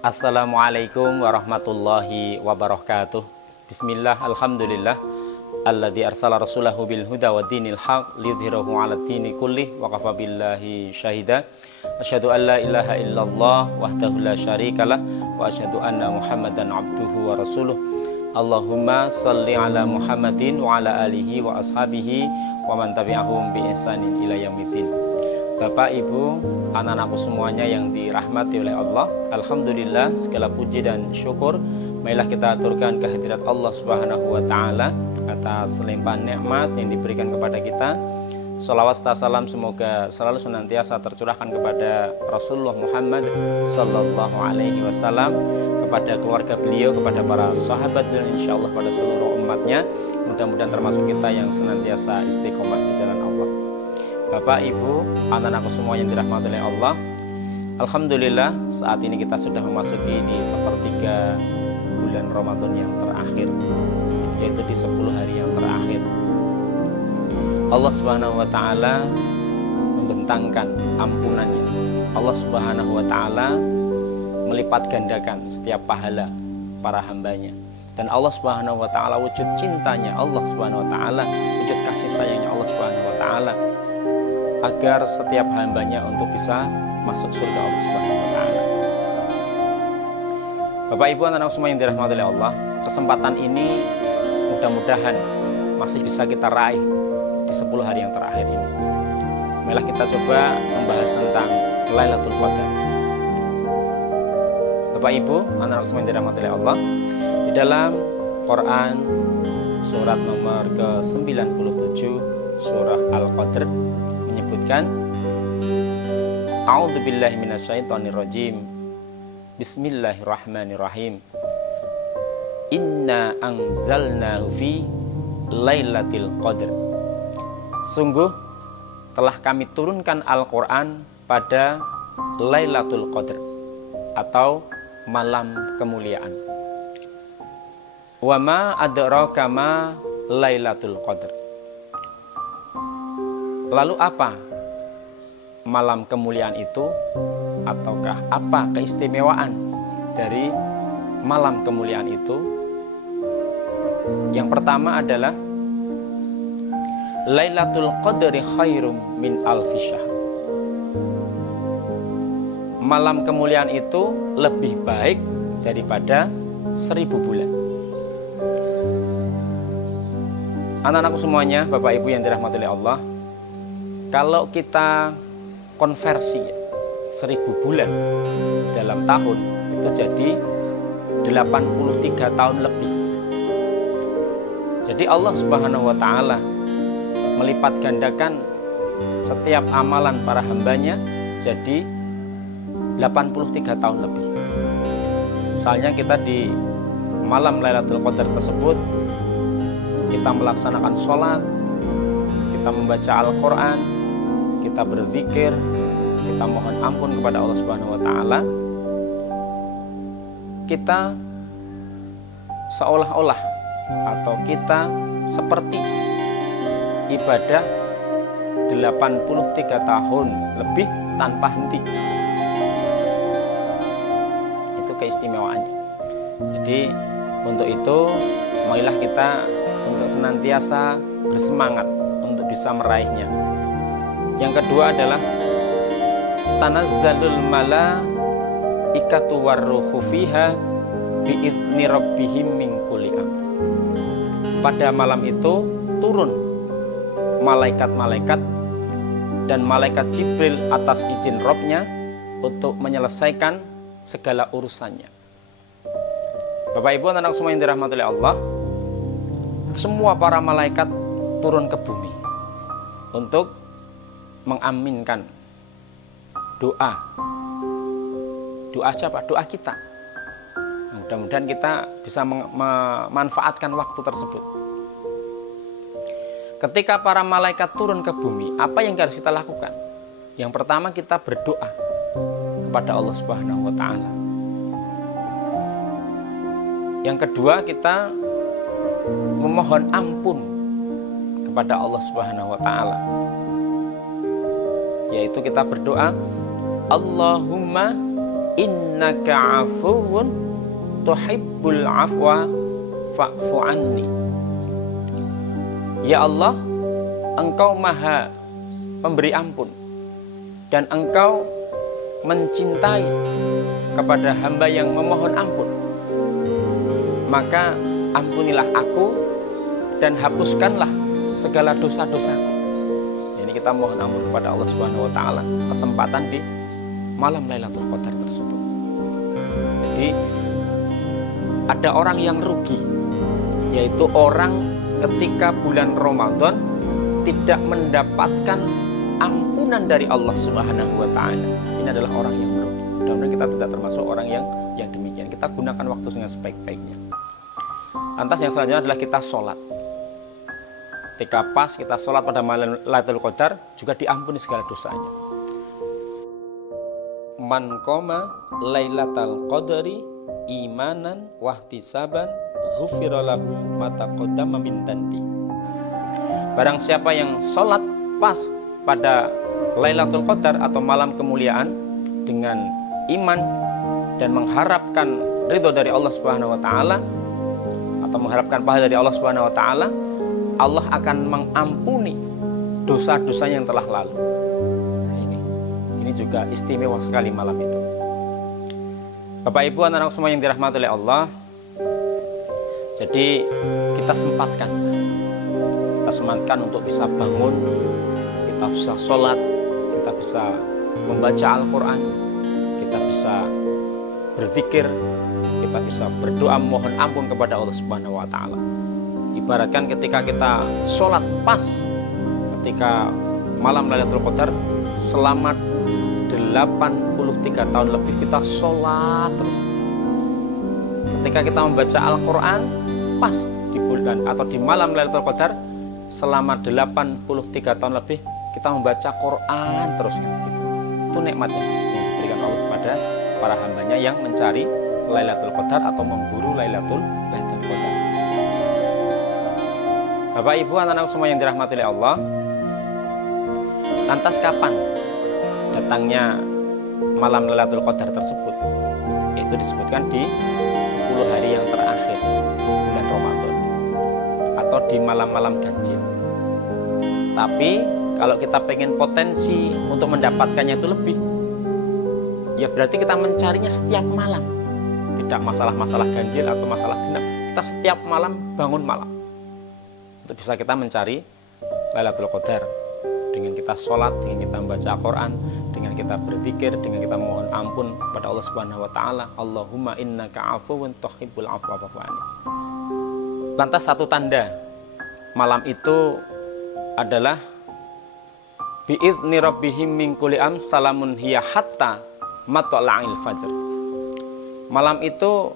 Assalamualaikum warahmatullahi wabarakatuh. Bismillah, alhamdulillah alladzi arsala rasulahu bil huda wa dinil haq liyudhhirahu 'alad dini kullih wa kafa billahi syahida. Asyhadu an la ilaha illallah wahdahu la syarikalah wa asyhadu anna Muhammadan abduhu wa rasuluh. Allahumma shalli ala Muhammadin wa ala alihi wa ashabihi wa man tabi'ahum bi ihsanin ila yaumiddin. Bapak, Ibu, anak-anakku semuanya yang dirahmati oleh Allah, alhamdulillah segala puji dan syukur marilah kita aturkan kehadirat Allah Subhanahu wa taala atas limpahan nikmat yang diberikan kepada kita. Shalawat serta salam semoga selalu senantiasa tercurahkan kepada Rasulullah Muhammad sallallahu alaihi wasallam, kepada keluarga beliau, kepada para sahabat, dan insyaallah pada seluruh umatnya. Mudah-mudahan termasuk kita yang senantiasa istiqomah di jalan Allah. Bapak, Ibu, anak-anakku semua yang dirahmati oleh Allah, alhamdulillah saat ini kita sudah memasuki di sepertiga bulan Ramadan yang terakhir, yaitu di 10 hari yang terakhir. Allah Subhanahu wa taala membentangkan ampunannya. Allah Subhanahu wa taala melipat gandakan setiap pahala para hambanya. Dan Allah Subhanahu wa taala, wujud cintanya Allah Subhanahu wa taala, wujud kasih sayangnya Allah Subhanahu wa taala, agar setiap hambanya untuk bisa masuk surga Allah Subhanahu wa taala. Bapak, Ibu, anak-anak semua yang dirahmati oleh Allah, kesempatan ini mudah-mudahan masih bisa kita raih di 10 hari yang terakhir ini. Marilah kita coba membahas tentang Lailatul Qadar. Bapak, Ibu, anak-anak semua yang dirahmati oleh Allah, di dalam Quran surat nomor ke-97 surah Al-Qadr menyebutkan, A'udzubillahi minasyaitonirrajim. Bismillahirrahmanirrahim. Inna anzalnahu fi Lailatul Qadr. Sungguh telah kami turunkan Al-Quran pada Lailatul Qadr atau malam kemuliaan. Wa ma adraka ma Lailatul Qadr. Lalu apa malam kemuliaan itu, ataukah apa keistimewaan dari malam kemuliaan itu? Yang pertama adalah Lailatul Qadri khairum min alfi syahr. Malam kemuliaan itu lebih baik daripada 1000 bulan. Anak-anakku semuanya, Bapak Ibu yang dirahmati oleh Allah, kalau kita konversi 1000 bulan dalam tahun itu jadi 83 tahun lebih. Jadi Allah Subhanahu wa taala melipat gandakan setiap amalan para hambanya jadi 83 tahun lebih. Misalnya kita di malam Lailatul Qadar tersebut kita melaksanakan sholat, kita membaca Al-Quran, kita berzikir, kita mohon ampun kepada Allah Subhanahu wa taala, kita seolah-olah atau kita seperti ibadah 83 tahun lebih tanpa henti. Itu keistimewaannya. Jadi untuk itu marilah kita untuk senantiasa bersemangat untuk bisa meraihnya. Yang kedua adalah tanazzalul malaikatu warruhu fiha biizni rabbihim min kulli amr. Pada malam itu turun malaikat-malaikat dan malaikat Jibril atas izin Rabb-nya untuk menyelesaikan segala urusannya. Bapak, Ibu, anak-anak semua yang dirahmati oleh Allah, semua para malaikat turun ke bumi untuk mengaminkan doa. Doa siapa? Doa kita. Mudah-mudahan kita bisa memanfaatkan waktu tersebut. Ketika para malaikat turun ke bumi, apa yang harus kita lakukan? Yang pertama, kita berdoa kepada Allah Subhanahu wa taala. Yang kedua, kita memohon ampun kepada Allah Subhanahu wa taala. Yaitu kita berdoa, Allahumma innaka afuwun tuhibbul afwa fa'fu anni. Ya Allah, Engkau maha pemberi ampun dan Engkau mencintai kepada hamba yang memohon ampun, maka ampunilah aku dan hapuskanlah segala dosa-dosaku. Ini kita mohon ampun kepada Allah Subhanahu wa taala kesempatan di malam Lailatul Qadar tersebut. Jadi ada orang yang rugi, yaitu orang ketika bulan Ramadan tidak mendapatkan ampunan dari Allah Subhanahu wa taala. Ini adalah orang yang merugi. Mudah-mudahan kita tidak termasuk orang yang demikian. Kita gunakan waktu dengan sebaik-baiknya. Lantas yang selanjutnya adalah kita sholat. Ketika pas kita sholat pada malam Lailatul Qadar juga diampuni segala dosanya. Man qoma Lailatul Qadri imanan wahtisaban ghufira lahu ma taqaddama min dhanbi. Barang siapa yang sholat pas pada Lailatul Qadar atau malam kemuliaan dengan iman dan mengharapkan ridho dari Allah Subhanahu wa taala atau mengharapkan pahala dari Allah Subhanahu wa taala, Allah akan mengampuni dosa-dosanya yang telah lalu. Nah, ini juga istimewa sekali malam itu. Bapak Ibu, anak-anak semua yang dirahmati oleh Allah, jadi kita sempatkan untuk bisa bangun, kita bisa sholat, kita bisa membaca Al-Quran, kita bisa berzikir, kita bisa berdoa mohon ampun kepada Allah Subhanahu wa taala. Ibaratkan ketika kita sholat pas ketika malam Lailatul Qadar, selama 83 tahun lebih kita sholat terus. Ketika kita membaca Al-Quran pas di bulan atau di malam Lailatul Qadar, selama 83 tahun lebih kita membaca Quran terus gitu. Itu nikmatnya yang diberikan Allah kepada para hambanya yang mencari Lailatul Qadar atau memburu Lailatul Qadar. Bapak Ibu, anak-anak semua yang dirahmati oleh Allah, lantas kapan datangnya malam Lailatul Qadar tersebut? Itu disebutkan di 10 hari yang terakhir bulan Ramadan atau di malam-malam ganjil. Tapi kalau kita pengen potensi untuk mendapatkannya itu lebih, ya berarti kita mencarinya setiap malam. Tidak masalah ganjil atau masalah genap, kita setiap malam bangun malam untuk bisa kita mencari Lailatul Qadar. Dengan kita sholat, dengan kita membaca Al-Quran, dengan kita berzikir, dengan kita mohon ampun pada Allah Subhanahu wa taala. Allahumma innaka afuwun tuhibbul afwa fa'fu anni. Lantas satu tanda malam itu adalah bi'idzni rabbihim min kulli am salamun hiya hatta matla'il fajr. Malam itu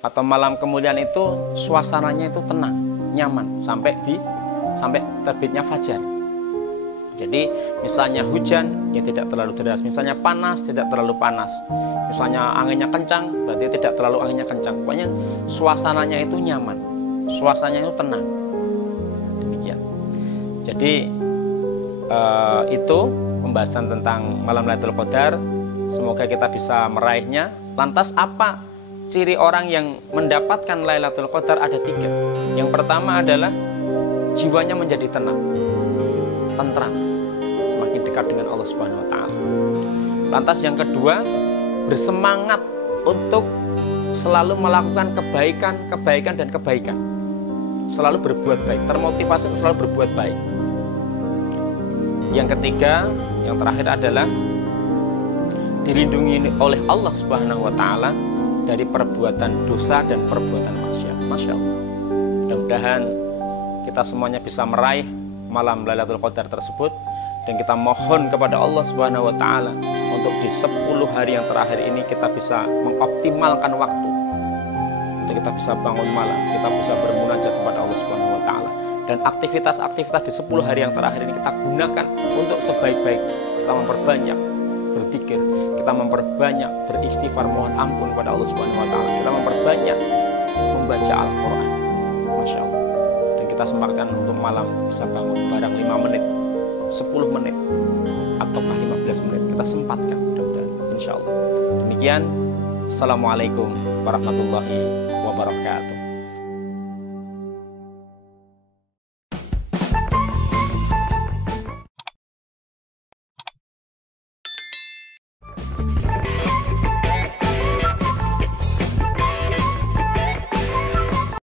atau malam kemuliaan itu suasananya itu tenang, nyaman sampai terbitnya fajar. Jadi misalnya hujan ya tidak terlalu deras, misalnya panas tidak terlalu panas, misalnya anginnya kencang berarti tidak terlalu anginnya kencang. Pokoknya suasananya itu nyaman, suasananya itu tenang. Demikian. Jadi itu pembahasan tentang malam Lailatul Qadar. Semoga kita bisa meraihnya. Lantas apa ciri orang yang mendapatkan Lailatul Qadar? Ada 3. Yang pertama adalah jiwanya menjadi tenang, tentram, semakin dekat dengan Allah Subhanahu wa taala. Lantas yang kedua, bersemangat untuk selalu melakukan kebaikan dan kebaikan. Selalu berbuat baik, termotivasi untuk selalu berbuat baik. Yang ketiga, yang terakhir adalah dilindungi oleh Allah Subhanahu wa taala dari perbuatan dosa dan perbuatan maksiat. Masya Allah. Mudah-mudahan kita semuanya bisa meraih malam Lailatul Qadar tersebut, dan kita mohon kepada Allah Subhanahu wa taala untuk di 10 hari yang terakhir ini kita bisa mengoptimalkan waktu. Untuk kita bisa bangun malam, kita bisa bermunajat kepada Allah Subhanahu wa taala, dan aktivitas-aktivitas di 10 hari yang terakhir ini kita gunakan untuk sebaik-baik. Kita memperbanyak berzikir, kita memperbanyak beristighfar mohon ampun kepada Allah Subhanahu wa taala, kita memperbanyak membaca Al-Qur'an. Masya Allah. Dan kita sempatkan untuk malam bisa bangun barang 5 menit, 10 menit, ataukah 15 menit, kita sempatkan. Mudah-mudahan insya Allah. Demikian, Assalamualaikum warahmatullahi wabarakatuh.